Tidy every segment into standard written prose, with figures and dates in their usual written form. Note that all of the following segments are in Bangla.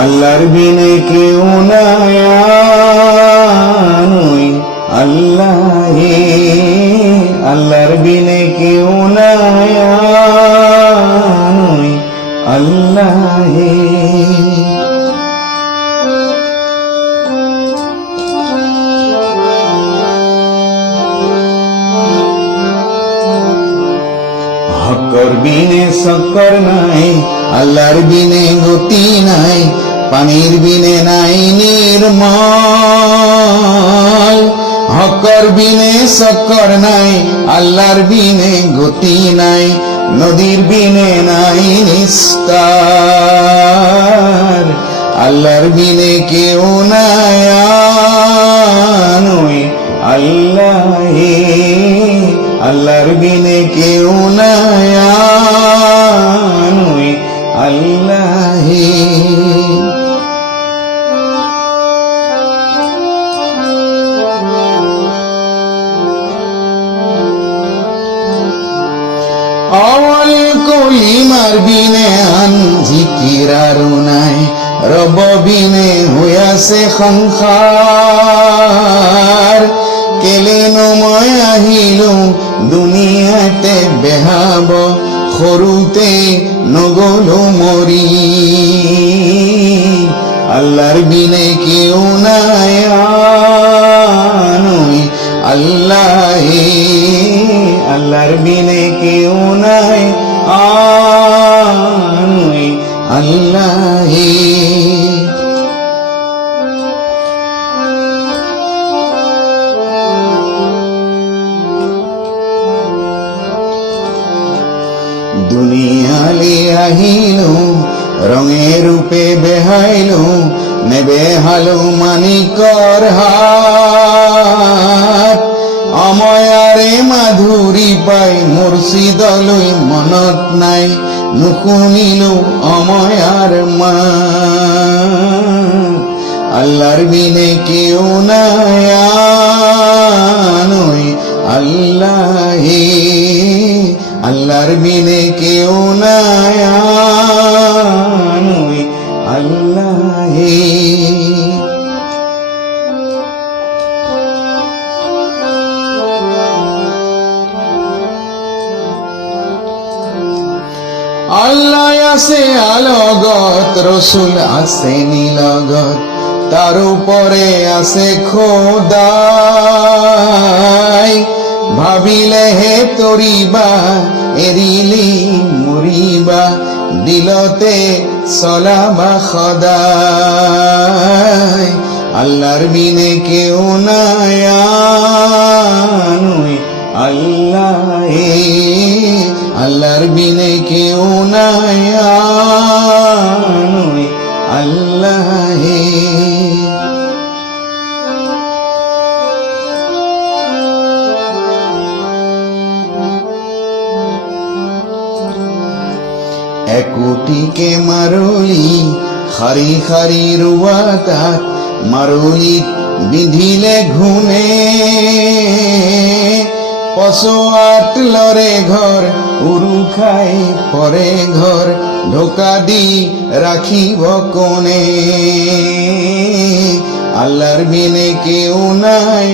আল্লাহর বিনে কেউ নাই আনুই আল্লাহে, আল্লাহর বিনে কেউ নাই আনুই আল্লাহে। হকর বিনে সকর নাই, আল্লাহর বিনে গতি নাই, পানির বিনে নাই নির্মল। হকর বিনে সকর নাই, আল্লাহর বিনে গতি নাই, নদীর বিনে নাই নিস্তার। আল্লাহর বিনে কেউ নাই আনুই আল্লাহে, আল্লাহর বিনে কেউ নাই আনুই আল্লাহে। অল কলিমার বিনে আন জিকির আরো নাই, রব বিনে হইয়াছে সংসার। কেলেন মই আহিলো দুনিয়াতে বেহাব, সৰুতে নগলো মৰি। আল্লাহর বিনে কেউ নাই আনুই আল্লাহে, আল্লাহর বিনে কেউ নাই আনুই আল্লাহে। দুনিয়ালে আহিলো রঙে রূপে বেহাইলো, নেবে হালো মানিকর হাত। অময়ারে মাধুরী পাই মুর্শিদলৈ মনত নাই, নুশুনিলো অময়ার মাত। আল্লাহর বিনে কেউ নাই আনুই আল্লাহে, আল্লাহর বিনে কেউ নাই আনুই আল্লাহে। আল্লাহ আছে আলগত, রসুল আছে নীলগত, তার উপরে আছে খোদাই। ভাবিলে হে তরিবা, এরিলি মরিবা, দিলতে চলাবা সদাই। আল্লাহর বিনে কেউ নাই আনুই আল্লাহে, আল্লাহর বিনে কেউ নাই আনুই আল্লাহে। একুটিকে মারলি খারি খারি রুয়া তাত, মারলিত বিধিলে ঘুমে। পশোয়াট লরে ঘর, উরু খাই পরে ঘর, ঢোকা দি রাখিব কোণে। আল্লাহর বিনে কেউ নাই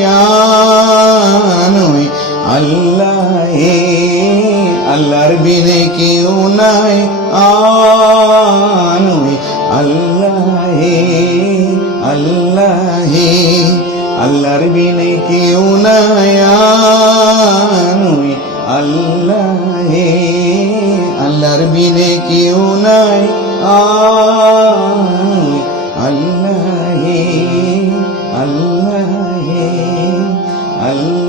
আনুই আল্লাহে, আল্লাহর বিনে কেউ নাই আনুই আল্লাহে, আল্লাহে। আল্লাহর বিনে কেউ নাই আনুই আল্লাহে, আল্লাহর বিনে কেউ নাই আনুই আল্লাহে, আল্লাহে, আল্লাহ।